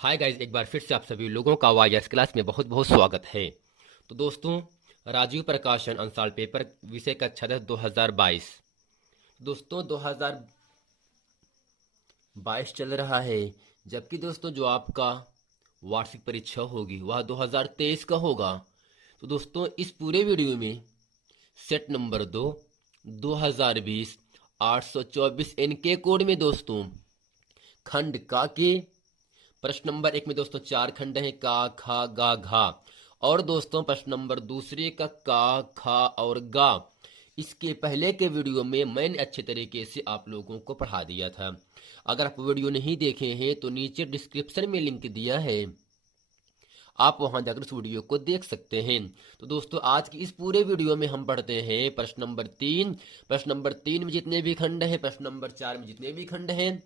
Hi guys, एक बार फिर से आप सभी लोगों का वाईएस क्लास में बहुत बहुत स्वागत है। तो दोस्तों, राजीव प्रकाशन अंसाल पेपर विषय कक्षा 10 2022। दोस्तों 2022 चल रहा है, जबकि दोस्तों जो आपका वार्षिक परीक्षा होगी वह 2023 का होगा। तो दोस्तों इस पूरे वीडियो में सेट नंबर 2 2020 824 इनके कोड में दोस्तों खंड का के प्रश्न नंबर 1 में दोस्तों 4 खंड हैं, का खा गा घा। और दोस्तों प्रश्न नंबर दूसरे का खा और गा, इसके पहले के वीडियो में मैंने अच्छे तरीके से आप लोगों को पढ़ा दिया था। अगर आप वीडियो नहीं देखे हैं तो नीचे डिस्क्रिप्शन में लिंक दिया है, आप वहां जाकर उस वीडियो को देख सकते हैं। तो दोस्तों आज की इस पूरे वीडियो में हम पढ़ते हैं प्रश्न नंबर 3। प्रश्न नंबर 3 में जितने भी खंड हैं, प्रश्न नंबर 4 में जितने भी खंड हैं,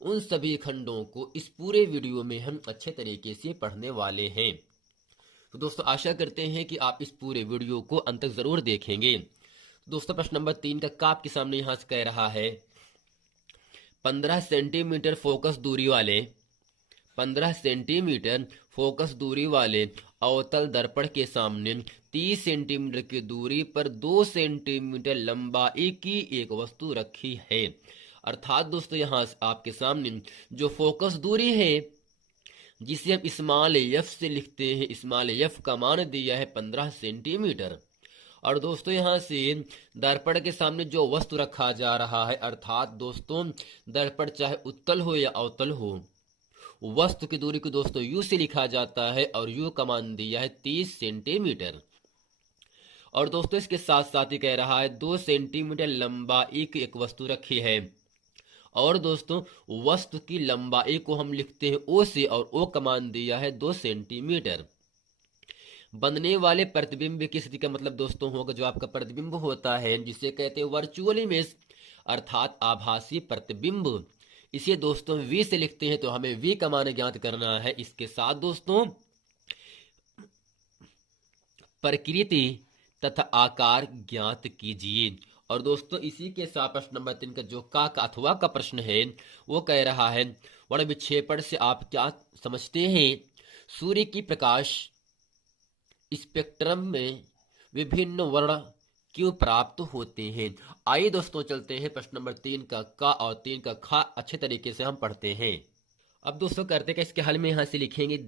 उन सभी खंडों को इस पूरे वीडियो में हम अच्छे तरीके से पढ़ने वाले हैं। तो दोस्तों आशा करते हैं कि आप इस पूरे वीडियो को अंत तक जरूर देखेंगे। तो दोस्तों प्रश्न नंबर 3 का आपके सामने यहां से कह रहा है 15 सेंटीमीटर फोकस दूरी वाले 15 सेंटीमीटर फोकस दूरी वाले अवतल दर्पण के सामने 30 सेंटीमीटर की दूरी पर 2 सेंटीमीटर लंबाई की एक वस्तु रखी है। अर्थात दोस्तों यहां आपके सामने जो फोकस दूरी है, जिसे हम स्मॉल एफ से लिखते हैं, स्मॉल एफ का मान दिया है 15 सेंटीमीटर। और दोस्तों यहां से दर्पण के सामने जो वस्तु रखा जा रहा है, अर्थात दोस्तों दर्पण चाहे उत्तल हो या अवतल हो, वस्तु की दूरी को दोस्तों यू से लिखा जाता है और यू का मान दिया है 30 सेंटीमीटर। और दोस्तों इसके साथ साथ ही कह रहा है 2 सेंटीमीटर लंबाई की एक वस्तु रखी है। और दोस्तों वस्तु की लंबाई को हम लिखते हैं ओ से और ओ का मान दिया है 2 सेंटीमीटर। बनने वाले प्रतिबिंब की स्थिति का मतलब दोस्तों होगा जो आपका प्रतिबिंब होता है, जिसे कहते हैं वर्चुअल इमेज, अर्थात आभासी प्रतिबिंब। इसे दोस्तों v से लिखते हैं, तो हमें v का मान ज्ञात करना है। इसके साथ दोस्तों प्रकृति तथा आकार ज्ञात कीजिए। और दोस्तों इसी के साथ प्रश्न नंबर 3 का जो का अथवा का प्रश्न है वो कह रहा है वर्ण विक्षेपण से आप क्या समझते हैं? सूर्य की प्रकाश स्पेक्ट्रम में विभिन्न वर्ण क्यों प्राप्त होते हैं? आइए दोस्तों चलते हैं प्रश्न नंबर 3 का और 3 का खा अच्छे तरीके से हम पढ़ते हैं। अब दोस्तों करते क्या, इसके हल में यहां से लिखेंगे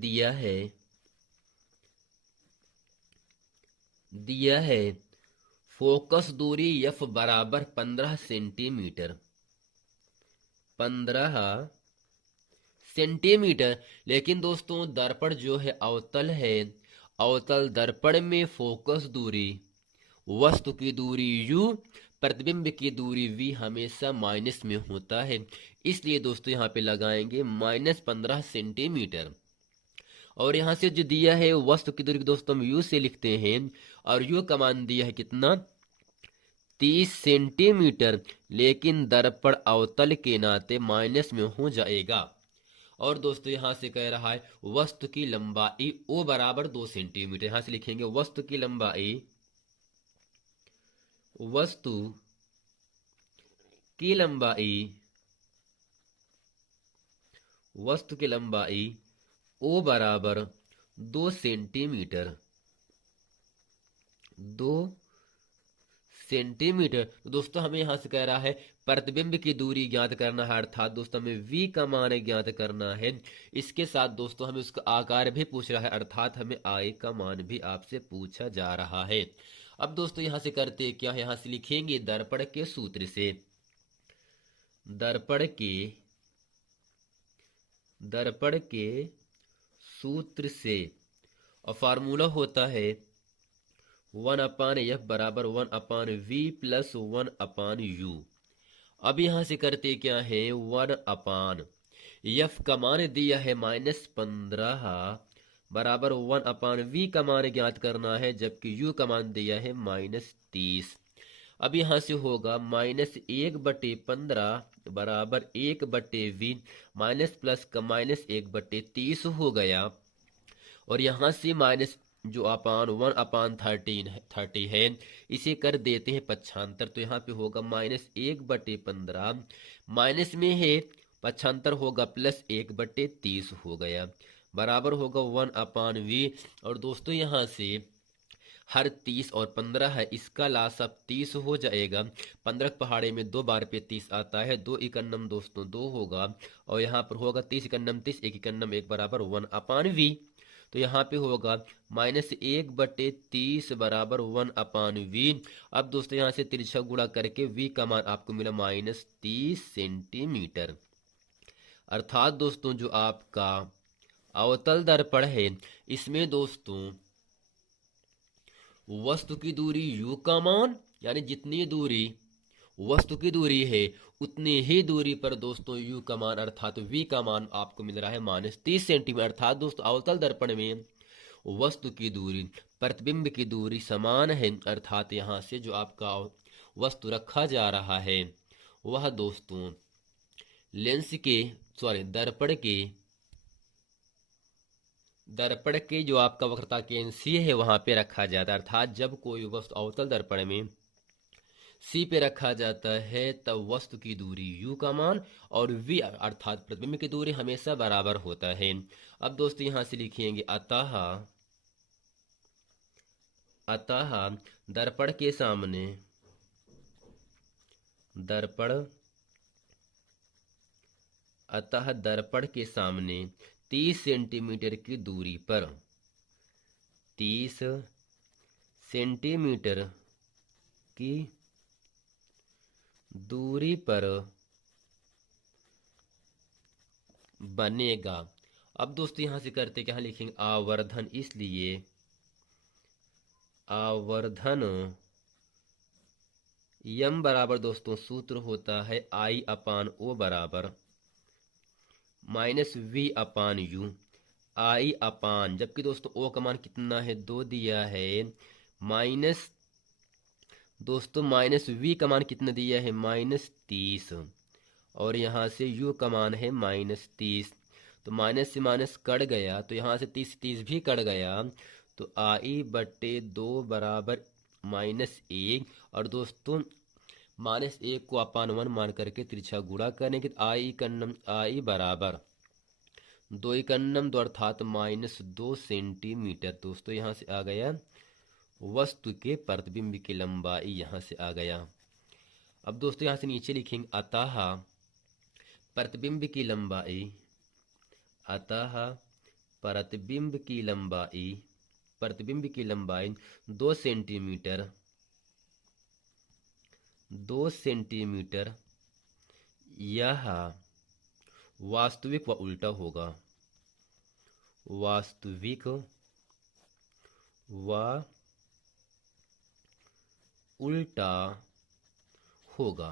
दिया है फोकस दूरी एफ बराबर 15 सेंटीमीटर 15 सेंटीमीटर। लेकिन दोस्तों दर्पण जो है अवतल है, अवतल दर्पण में फोकस दूरी, वस्तु की दूरी u, प्रतिबिंब की दूरी v हमेशा माइनस में होता है। इसलिए दोस्तों यहाँ पे लगाएंगे -15 सेंटीमीटर। और यहाँ से जो दिया है वस्तु की दूरी दोस्तों हम u से लिखते हैं और u का मान दिया है कितना, 30 सेंटीमीटर। लेकिन दर्पण अवतल के नाते माइनस में हो जाएगा। और दोस्तों यहां से कह रहा है वस्तु की लंबाई ओ बराबर 2 सेंटीमीटर। यहां से लिखेंगे वस्तु की लंबाई ओ बराबर 2 सेंटीमीटर 2 सेंटीमीटर। तो दोस्तों हमें यहां से कह रहा है प्रतिबिंब की दूरी ज्ञात करना है, अर्थात दोस्तों हमें v का मान ज्ञात करना है। इसके साथ दोस्तों हमें उसका आकार भी पूछ रहा है, अर्थात हमें I का मान भी आपसे पूछा जा रहा है। अब दोस्तों यहां से करते क्या है, यहां से लिखेंगे दर्पण के सूत्र से, दर्पण के सूत्र से, और फार्मूला होता है 1/f बराबर 1/v प्लस 1/u। अब यहां से करते क्या है, 1/f का मान दिया है -15 बराबर 1/v का मान ज्ञात करना है, जबकि u का मान दिया है -30। अब यहां से होगा -1/15 बराबर 1/v, माइनस प्लस का -1/30 हो गया। और यहां से माइनस जो अपान 1/30 है, इसे कर देते हैं पक्षांतर, तो यहाँ पे होगा -1/15, माइनस में है पक्षांतर होगा +1/30 हो गया, बराबर होगा 1/v। और दोस्तों यहाँ से हर 30 और 15 है, इसका लासा 30 हो जाएगा। 15 पहाड़े में 2 बार पे 30 आता है, 2 इकन्नम दोस्तों 2 होगा, और यहाँ पर होगा 30 इकन्नम 30, 1 इकन्नम 1 बराबर 1/v। तो यहाँ पे होगा -1/30 बराबर 1/v। अब दोस्तों यहाँ से तिरछा गुणा करके v का मान आपको मिला -30 सेंटीमीटर। अर्थात दोस्तों जो आपका अवतल दर्पण है, इसमें दोस्तों वस्तु की दूरी u का मान, यानी जितनी दूरी वस्तु की दूरी है उतनी ही दूरी पर दोस्तों u का मान अर्थात v का मान आपको मिल रहा है -30 सेंटीमीटर। अर्थात दोस्तों अवतल दर्पण में वस्तु की दूरी प्रतिबिंब की दूरी समान है। अर्थात यहाँ से जो आपका वस्तु रखा जा रहा है वह दोस्तों लेंस के दर्पण के जो आपका वक्रता केंद्र है वहां पे रखा जाता है। अर्थात जब कोई वस्तु अवतल दर्पण में सी पे रखा जाता है तब वस्तु की दूरी u का मान और v अर्थात प्रतिबिंब की दूरी हमेशा बराबर होता है। अब दोस्तों यहां से लिखेंगे अतः दर्पण के सामने दर्पण के सामने 30 सेंटीमीटर की दूरी पर 30 सेंटीमीटर की दूरी पर बनेगा। अब दोस्तों यहां से करते क्या लिखेंगे आवर्धन, इसलिए आवर्धन यम बराबर दोस्तों सूत्र होता है I/O बराबर -v/u I अपान, जबकि दोस्तों O का मान कितना है 2 दिया है, माइनस दोस्तों -v का मान कितना दिया है -30, और यहाँ से u का मान है -30। तो माइनस से माइनस कट गया, तो यहाँ से 30 भी कट गया, तो I/2 बराबर -1। और दोस्तों -1 को अपान 1 मान करके तिरछा गुणा करने के I बराबर 2 इकन्नम 2 अर्थात -2 सेंटीमीटर। दोस्तों यहाँ से आ गया वस्तु के प्रतिबिंब की लंबाई, यहाँ से आ गया। अब दोस्तों यहाँ से नीचे लिखेंगे अतः प्रतिबिंब की लंबाई 2 सेंटीमीटर यह वास्तविक व उल्टा होगा, वास्तविक व उल्टा होगा।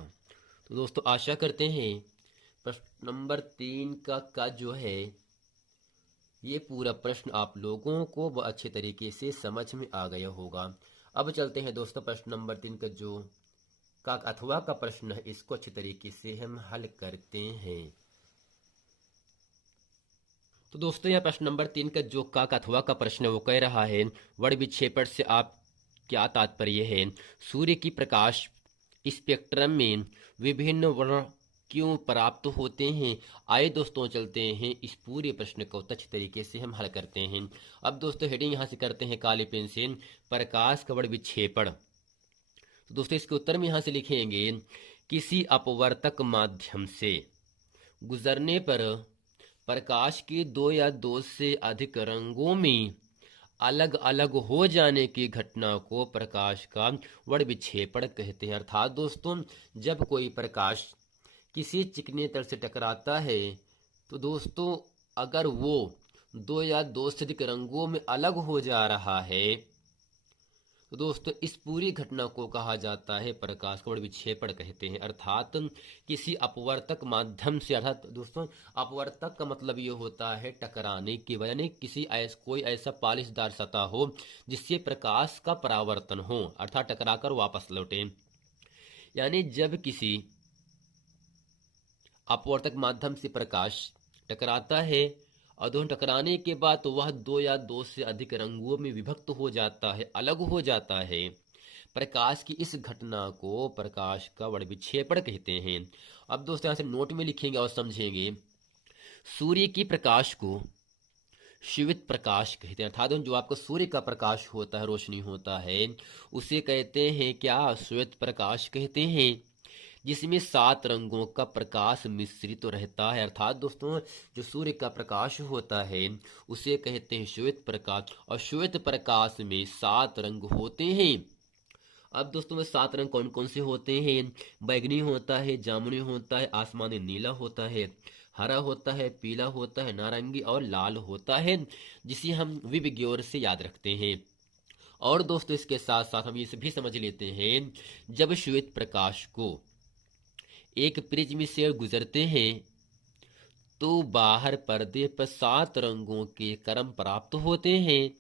तो दोस्तों आशा करते हैं प्रश्न नंबर 3 का जो है ये पूरा प्रश्न आप लोगों को अच्छे तरीके से समझ में आ गया होगा। अब चलते हैं दोस्तों प्रश्न नंबर 3 का जो का अथवा का प्रश्न है, इसको अच्छे तरीके से हम हल करते हैं। तो दोस्तों यह प्रश्न नंबर 3 का जो का अथवा का प्रश्न है वो कह रहा है वर्ण विक्षेपण से आप क्या तात्पर्य है, सूर्य की प्रकाश स्पेक्ट्रम में विभिन्न वर्ण क्यों प्राप्त होते हैं। आइए दोस्तों चलते हैं इस पूरे प्रश्न को अच्छे तरीके से हम हल करते हैं। अब दोस्तों हेडिंग यहाँ से करते हैं काले पेन से प्रकाश का वर्ण विक्षेपण। तो दोस्तों इसके उत्तर में यहाँ से लिखेंगे किसी अपवर्तक माध्यम से गुजरने पर प्रकाश के 2 या 2 से अधिक रंगों में अलग अलग हो जाने की घटना को प्रकाश का वर्ण विक्षेपण कहते हैं। अर्थात दोस्तों जब कोई प्रकाश किसी चिकने तल से टकराता है तो दोस्तों अगर वो 2 या 2 से अधिक रंगों में अलग हो जा रहा है तो दोस्तों इस पूरी घटना को कहा जाता है प्रकाश का वर्ण विक्षेपण कहते हैं। अर्थात किसी अपवर्तक माध्यम से, अर्थात दोस्तों अपवर्तक का मतलब ये होता है टकराने की वजह, यानी कोई ऐसा पालिशदार सतह हो जिससे प्रकाश का परावर्तन हो, अर्थात टकराकर वापस लौटे। यानी जब किसी अपवर्तक माध्यम से प्रकाश टकराता है और दोनों टकराने के बाद तो वह 2 या 2 से अधिक रंगों में विभक्त हो जाता है, अलग हो जाता है। प्रकाश की इस घटना को प्रकाश का वर्ण विक्षेपण कहते हैं। अब दोस्तों यहाँ से नोट में लिखेंगे और समझेंगे। सूर्य की प्रकाश को श्वेत प्रकाश कहते हैं, अर्थात जो आपका सूर्य का प्रकाश होता है, रोशनी होता है, उसे कहते हैं क्या? श्वेत प्रकाश कहते हैं, जिसमें 7 रंगों का प्रकाश मिश्रित रहता है। अर्थात दोस्तों जो सूर्य का प्रकाश होता है उसे कहते हैं श्वेत प्रकाश, और श्वेत प्रकाश में 7 रंग होते हैं। अब दोस्तों में 7 रंग कौन कौन से होते हैं? बैगनी होता है, जामुनी होता है, आसमानी नीला होता है, हरा होता है, पीला होता है, नारंगी और लाल होता है, जिसे हम विबग्योर से याद रखते हैं। और दोस्तों इसके साथ साथ हम ये भी समझ लेते हैं, जब श्वेत प्रकाश को एक प्रिज्म से गुजरते हैं तो बाहर पर्दे पर 7 रंगों के क्रम प्राप्त होते हैं।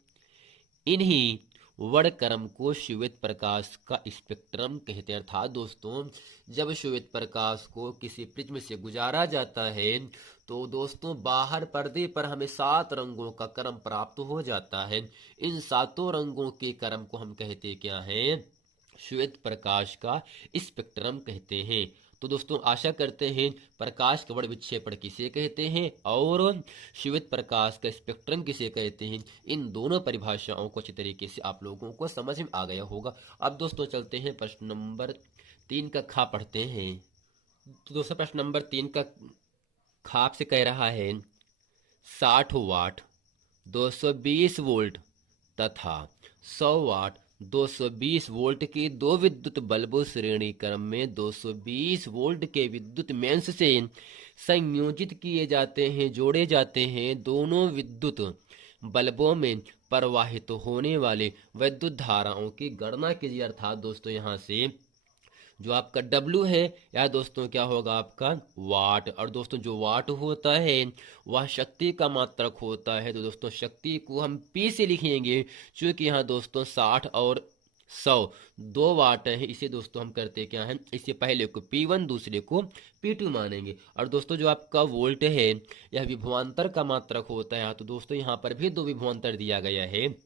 इन्हीं वर्णक्रम को श्वेत प्रकाश का स्पेक्ट्रम कहते हैं। अर्थात दोस्तों जब श्वेत प्रकाश को किसी प्रिज्म से गुजारा जाता है तो दोस्तों बाहर पर्दे पर हमें 7 रंगों का क्रम प्राप्त हो जाता है। इन 7 रंगों के क्रम को हम कहते क्या हैं? श्वेत प्रकाश का स्पेक्ट्रम कहते हैं। तो दोस्तों आशा करते हैं प्रकाश का वर्ण विक्षेपण किसे कहते हैं और श्वेत प्रकाश का स्पेक्ट्रम किसे कहते हैं, इन दोनों परिभाषाओं को अच्छी तरीके से आप लोगों को समझ में आ गया होगा। अब दोस्तों चलते हैं प्रश्न नंबर 3 का खा पढ़ते हैं। तो दोस्तों प्रश्न नंबर 3 का खा आपसे कह रहा है 60 वाट 220 वोल्ट तथा 100 वाट 220 वोल्ट के 2 विद्युत बल्बों श्रेणी क्रम में 220 वोल्ट के विद्युत मेंस से संयोजित किए जाते हैं, जोड़े जाते हैं। दोनों विद्युत बल्बों में प्रवाहित होने वाले विद्युत धाराओं की गणना कीजिए। अर्थात दोस्तों यहाँ से जो आपका W है यह दोस्तों क्या होगा? आपका वाट। और दोस्तों जो वाट होता है वह शक्ति का मात्रक होता है, तो दोस्तों शक्ति को हम P से लिखेंगे, क्योंकि यहाँ दोस्तों 60 और 100 2 वाट है। इसे दोस्तों हम करते क्या है, इसे पहले को P1 दूसरे को P2 मानेंगे। और दोस्तों जो आपका वोल्ट है यह विभवांतर का मात्रक होता है, तो दोस्तों यहाँ पर भी 2 विभवांतर दिया गया है।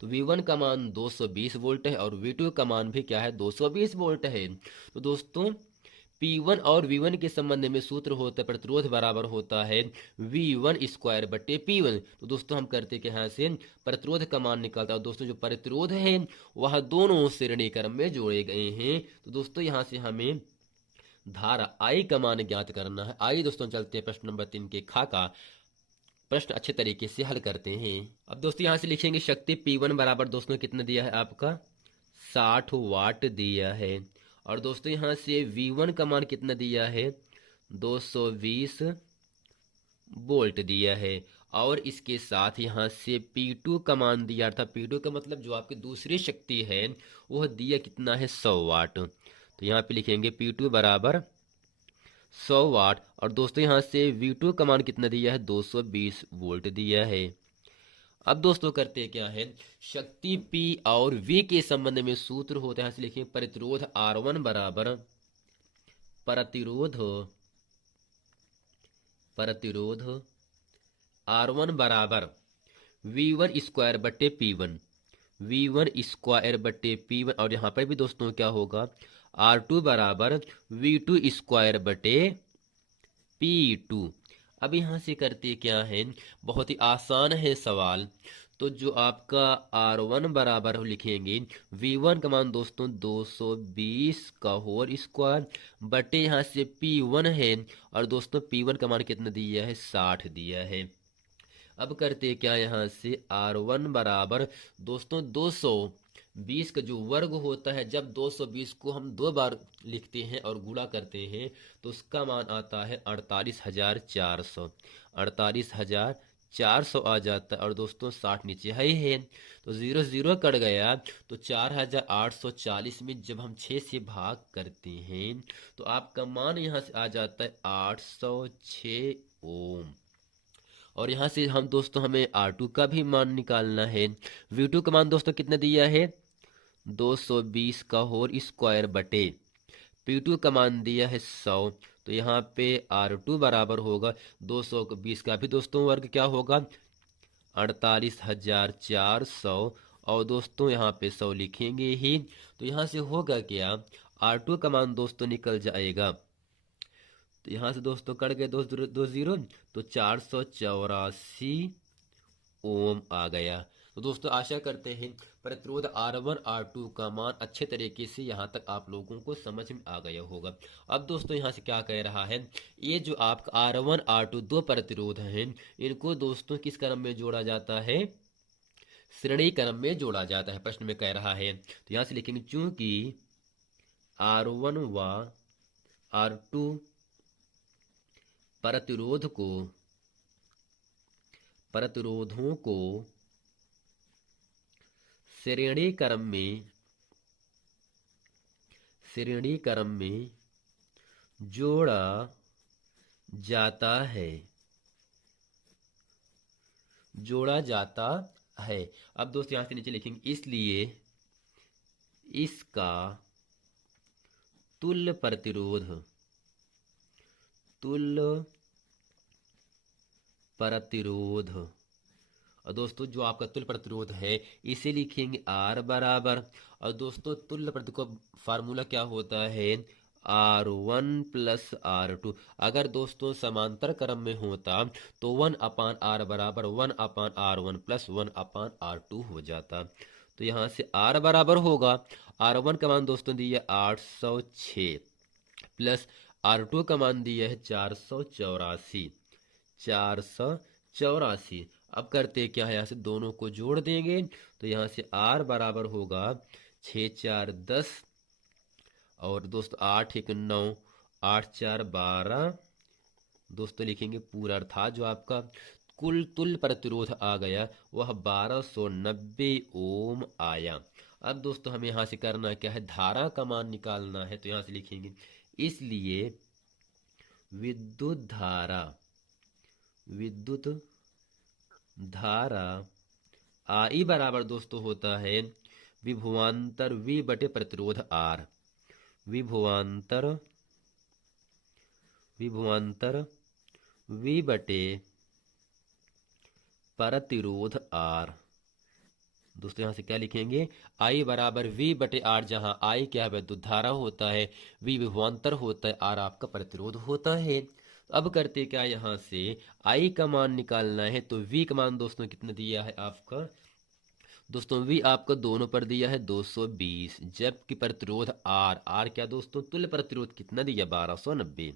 तो V1 का मान 220 वोल्ट है और V2 का मान भी क्या है? 220 वोल्ट है। तो दोस्तों P1 और V1 के संबंध में सूत्र होता है प्रतिरोध बराबर होता है V1 स्क्वायर बटे P1। तो दोस्तों हम करते कि यहाँ से प्रतिरोध का मान निकालता है। दोस्तों जो प्रतिरोध है वह दोनों श्रेणी क्रम में जोड़े गए हैं। तो दोस्तों यहाँ से हमें धारा I का मान ज्ञात करना है। आइए दोस्तों चलते हैं प्रश्न नंबर 3 के खा का प्रश्न अच्छे तरीके से हल करते हैं। अब दोस्तों यहाँ से लिखेंगे शक्ति P1 बराबर दोस्तों कितना दिया है? आपका 60 वाट दिया है। और दोस्तों यहाँ से V1 का मान कितना दिया है? 220 वोल्ट दिया है। और इसके साथ यहाँ से P2 का मान दिया था। P2 का मतलब जो आपकी दूसरी शक्ति है वह दिया कितना है? 100 वाट। तो यहाँ पे लिखेंगे P2 बराबर 100 वाट। और दोस्तों यहाँ से V2 का मान कितना दिया है? 220 वोल्ट दिया है। अब दोस्तों करते क्या है, शक्ति P और V के संबंध में सूत्र होता है। लिखिए प्रतिरोध R1 बराबर प्रतिरोध R1 बराबर V1 स्क्वायर बटे P1, V1 स्क्वायर बटे P1। और यहाँ पर भी दोस्तों क्या होगा? R2 बराबर V2 स्क्वायर बटे P2। अब यहाँ से करते क्या है, बहुत ही आसान है सवाल। तो जो आपका R1 बराबर लिखेंगे V1 का मान दोस्तों 220 का होल स्क्वायर बटे यहाँ से P1 है। और दोस्तों P1 का मान कितना दिया है? 60 दिया है। अब करते क्या, यहाँ से R1 बराबर दोस्तों 220 का जो वर्ग होता है, जब 220 को हम 2 बार लिखते हैं और गुणा करते हैं तो उसका मान आता है 48,400। 48,400 आ जाता है। और दोस्तों 60 नीचे है तो 0 0 कट गया। तो 4840 में जब हम 6 से भाग करते हैं तो आपका मान यहाँ से आ जाता है 806 ओम। और यहाँ से हम दोस्तों हमें R2 का भी मान निकालना है। V2 का मान दोस्तों कितना दिया है? 220 का होल स्क्वायर बटे P2 का मान दिया है 100। तो यहाँ पे R2 बराबर होगा 220 का भी दोस्तों वर्ग क्या होगा? 48,400। और दोस्तों यहाँ पे 100 लिखेंगे ही। तो यहाँ से होगा क्या, R2 का मान दोस्तों निकल जाएगा तो यहाँ से दोस्तों कट गए दो जीरो, तो 484 ओम आ गया। तो दोस्तों आशा करते हैं प्रतिरोध R1 R2 का मान अच्छे तरीके से यहाँ तक आप लोगों को समझ में आ गया होगा। अब दोस्तों यहाँ से क्या कह रहा है, ये जो आपका R1 R2 दो प्रतिरोध हैं, इनको दोस्तों किस क्रम में जोड़ा जाता है, श्रेणी क्रम में जोड़ा जाता है, प्रश्न में कह रहा है। तो यहाँ से लिखेंगे चूंकि R1 व R2 प्रतिरोधों को श्रेणी क्रम में जोड़ा जाता है। अब दोस्त यहां से नीचे लिखेंगे इसलिए इसका तुल्य प्रतिरोध और दोस्तों जो आपका तुल्य प्रतिरोध है इसे लिखेंगे R बराबर, और दोस्तों तुल्य प्रतिरोध का फार्मूला क्या होता है, R1 प्लस R2। अगर दोस्तों समांतर क्रम में होता तो 1/R बराबर 1/R1 प्लस 1/R2 हो जाता। तो यहाँ से R बराबर होगा, R1 का मान दोस्तों दिया 806 प्लस R2 का मान दिया है 484। अब करते क्या है, यहाँ से दोनों को जोड़ देंगे, तो यहाँ से R बराबर होगा 6 4 10 और दोस्तों 8 1 9 8 4 12 दोस्तों लिखेंगे पूरा, अर्थात जो आपका कुल तुल्य प्रतिरोध आ गया वह 1290 ओम आया। अब दोस्तों हमें यहाँ से करना क्या है, धारा का मान निकालना है। तो यहाँ से लिखेंगे इसलिए विद्युत धारा I बराबर दोस्तों होता है विभवांतर V बटे प्रतिरोध R, विभवांतर V बटे प्रतिरोध R। दोस्तों यहाँ से क्या लिखेंगे, I बराबर V बटे R, जहां I क्या है, विद्युत धारा होता है, V विभवांतर होता है, R आपका प्रतिरोध होता है। अब करते क्या, यहाँ से I का मान निकालना है। तो V का मान दोस्तों कितना दिया है आपका, दोस्तों V आपका दोनों पर दिया है 220, जबकि प्रतिरोध R क्या दोस्तों, तुल्य प्रतिरोध कितना दिया 1290।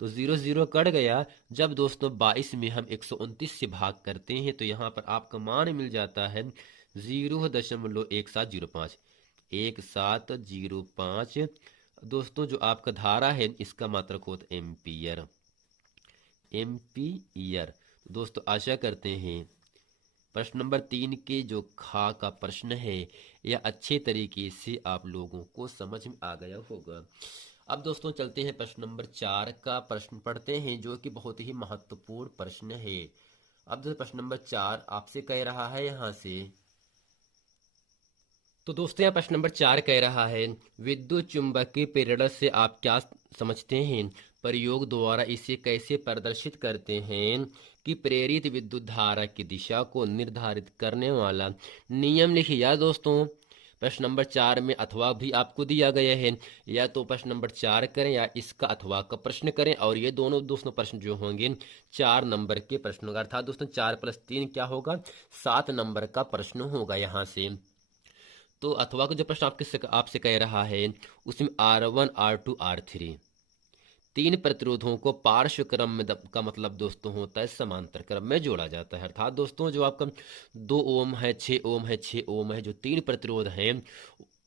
तो 0 0 कट गया। जब दोस्तों 22 में हम 129 से भाग करते हैं तो यहाँ पर आपका मान मिल जाता है 0.1705 दोस्तों जो आपका धारा है इसका मात्रक होता है एम्पियर। दोस्तों आशा करते हैं प्रश्न नंबर 3 के जो खा का प्रश्न है यह अच्छे तरीके से आप लोगों को समझ में आ गया होगा। अब दोस्तों चलते हैं प्रश्न नंबर 4 का प्रश्न पढ़ते हैं, जो कि बहुत ही महत्वपूर्ण प्रश्न है। अब दोस्तों प्रश्न नंबर 4 आपसे कह रहा है यहाँ से, तो दोस्तों यहाँ प्रश्न नंबर 4 कह रहा है विद्युत चुंबकीय प्रेरण से आप क्या समझते हैं, प्रयोग द्वारा इसे कैसे प्रदर्शित करते हैं कि प्रेरित विद्युत धारा की दिशा को निर्धारित करने वाला नियम लिखिए। या दोस्तों प्रश्न नंबर 4 में अथवा भी आपको दिया गया है, या तो प्रश्न नंबर 4 करें या इसका अथवा का प्रश्न करें, और ये दोनों दोस्तों प्रश्न जो होंगे 4 नंबर के प्रश्न होगा, अर्थात दोस्तों 4 + 3 क्या होगा, 7 नंबर का प्रश्न होगा यहाँ से। तो अथवा का जो प्रश्न आपसे कह रहा है उसमें R1 R2 R3 तीन प्रतिरोधों को पार्श्व क्रम में का मतलब दोस्तों होता है समांतर क्रम में जोड़ा जाता है। अर्थात दोस्तों जो आपका 2 ओम है, 6 ओम है, 6 ओम है, जो 3 प्रतिरोध हैं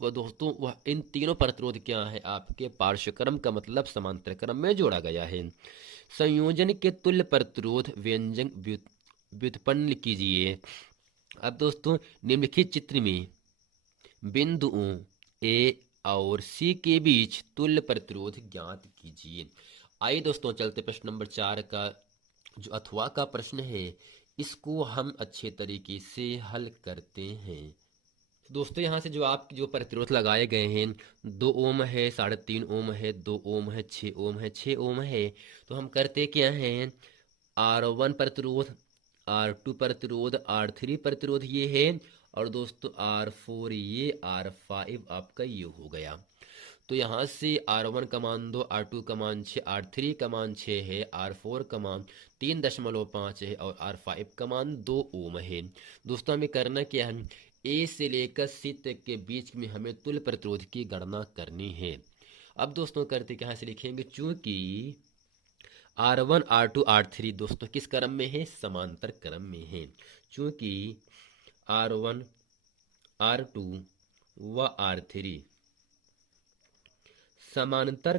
वह दोस्तों वह इन तीनों प्रतिरोध क्या है आपके पार्श्व क्रम का मतलब समांतर क्रम में जोड़ा गया है। संयोजन के तुल्य प्रतिरोध व्यंजक व्युत्पन्न कीजिए। अब दोस्तों निम्नलिखित चित्र में बिंदुओं ए और सी के बीच तुल्य प्रतिरोध ज्ञात कीजिए। आइए दोस्तों चलते प्रश्न नंबर 4 का जो अथवा का प्रश्न है इसको हम अच्छे तरीके से हल करते हैं। दोस्तों यहाँ से जो आपके जो प्रतिरोध लगाए गए हैं 2 ओम है, 3.5 ओम है, 2 ओम है, 6 ओम है, 6 ओम है। तो हम करते क्या हैं, R1 प्रतिरोध, R2 प्रतिरोध, R3 प्रतिरोध ये है, और दोस्तों R4 ये, R5 आपका ये हो गया। तो यहाँ से R1 का मान 2, R2 का मान 6, R3 का मान 6 है, R4 का मान 3.5 है और R5 का मान 2 ओम है। दोस्तों हमें करना क्या है, ए से लेकर सी तक के बीच में हमें तुल्य प्रतिरोध की गणना करनी है। अब दोस्तों करते क्या, से लिखेंगे चूंकि R1 R2 R3 दोस्तों किस क्रम में है, समांतर क्रम में है। चूंकि R1 R2 व R3 समांतर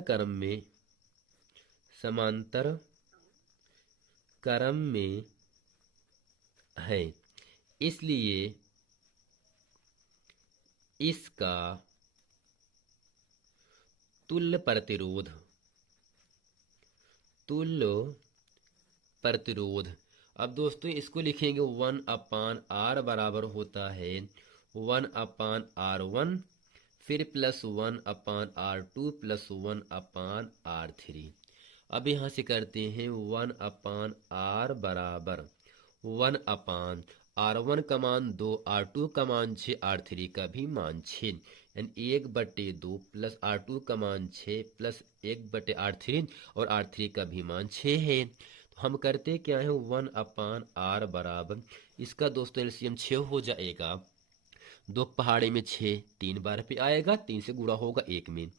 क्रम में है, इसलिए इसका तुल्य प्रतिरोध, अब दोस्तों इसको लिखेंगे 1/R बराबर होता है 1/R1 फिर प्लस 1/R2 प्लस 1/R3। अब यहाँ से करते हैं 1/R बराबर 1/R1 का मान 2, R2 का मान 6, R3 का भी मान 6, यानी 1/2 प्लस R2 का मान 6 प्लस 1/R3 और R3 का भी मान 6 है। तो हम करते क्या है 1/R बराबर, इसका दोस्तों एलसीएम 6 हो जाएगा, 2 पहाड़े में 6 3 बार पे आएगा, 3 से गुणा होगा 1 में,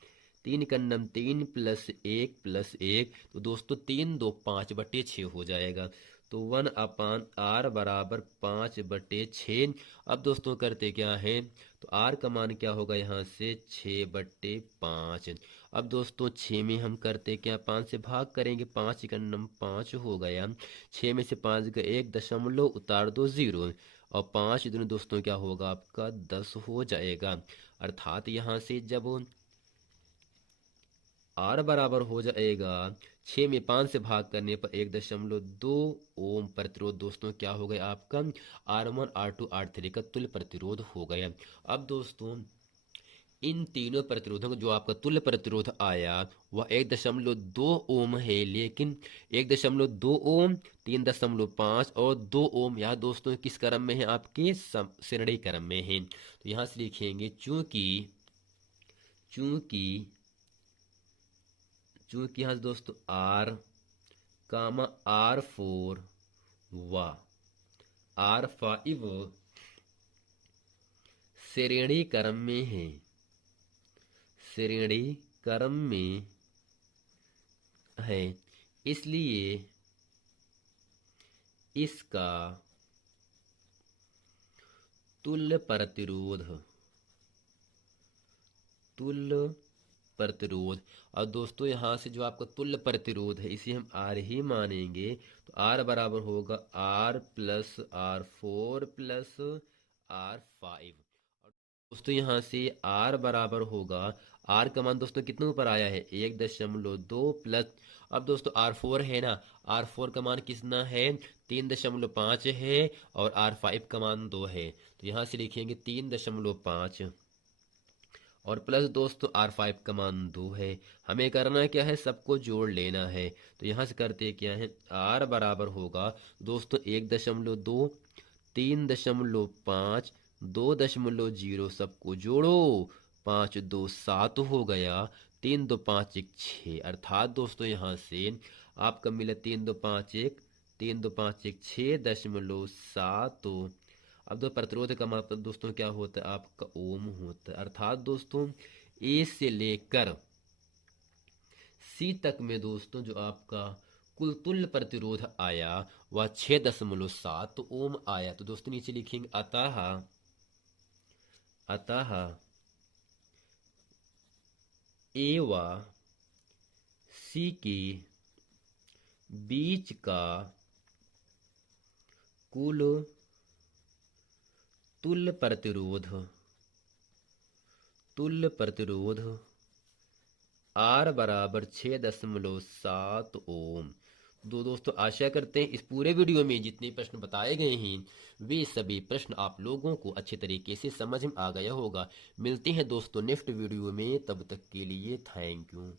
3 का नम 3 प्लस 1 तो दोस्तों 3 2 5/6 हो जाएगा। तो 1/R बराबर 5/6। अब दोस्तों करते क्या है, तो R का मान क्या होगा यहाँ से 6/5। अब दोस्तों 6 में हम करते क्या, 5 से भाग करेंगे, 5 का नम 5 हो गया, 6 में से 5 का 1 दशमलव उतार दो 0 और 5 दिन दोस्तों क्या होगा आपका 10 हो जाएगा। अर्थात यहाँ से जब R बराबर हो जाएगा 6 में 5 से भाग करने पर 1.2 ओम प्रतिरोध दोस्तों क्या हो गया आपका R1 R2 R3 का तुल्य प्रतिरोध हो गया। अब दोस्तों इन तीनों प्रतिरोधों का जो आपका तुल्य प्रतिरोध आया वह 1.2 ओम है, लेकिन 1.2 ओम 3.5 और 2 ओम यहाँ दोस्तों किस क्रम में है, आपके श्रेणी क्रम में है। तो यहाँ से लिखेंगे चूंकि यहाँ दोस्तों R कामा R4 व R5 श्रेणी क्रम में है, इसलिए इसका तुल्य प्रतिरोध। और दोस्तों यहाँ से जो आपका तुल्य प्रतिरोध है इसे हम R ही मानेंगे, तो R बराबर होगा R plus R4 plus R5। दोस्तों यहाँ से R बराबर होगा, R का मान दोस्तों कितने ऊपर आया है 1.2 प्लस, अब दोस्तों R4 है ना, R4 का मान कितना है 3.5 है और R5 का मान 2 है, तो यहाँ से लिखेंगे 3.5 और प्लस दोस्तों R5 का मान 2 है। हमें करना क्या है, सबको जोड़ लेना है। तो यहाँ से करते क्या है, R बराबर होगा दोस्तों 1.2 3.5 2.0 सबको जोड़ो, 5 2 7 हो गया, 3 2 5 1 6, अर्थात दोस्तों यहाँ से आपका मिला 3 2 5 1 3 2 5 1 6.7। अब दो प्रतिरोध का मतलब दोस्तों क्या होता है आपका ओम होता है। अर्थात दोस्तों ए से लेकर सी तक में दोस्तों जो आपका कुल तुल्य प्रतिरोध आया वह 6.7 ओम आया। तो दोस्तों नीचे लिखेंगे अतः ए व सी के बीच का कुल तुल्य प्रतिरोध R बराबर 6.7 ओम। दोस्तों आशा करते हैं इस पूरे वीडियो में जितने प्रश्न बताए गए हैं वे सभी प्रश्न आप लोगों को अच्छे तरीके से समझ में आ गया होगा। मिलते हैं दोस्तों नेक्स्ट वीडियो में, तब तक के लिए थैंक यू।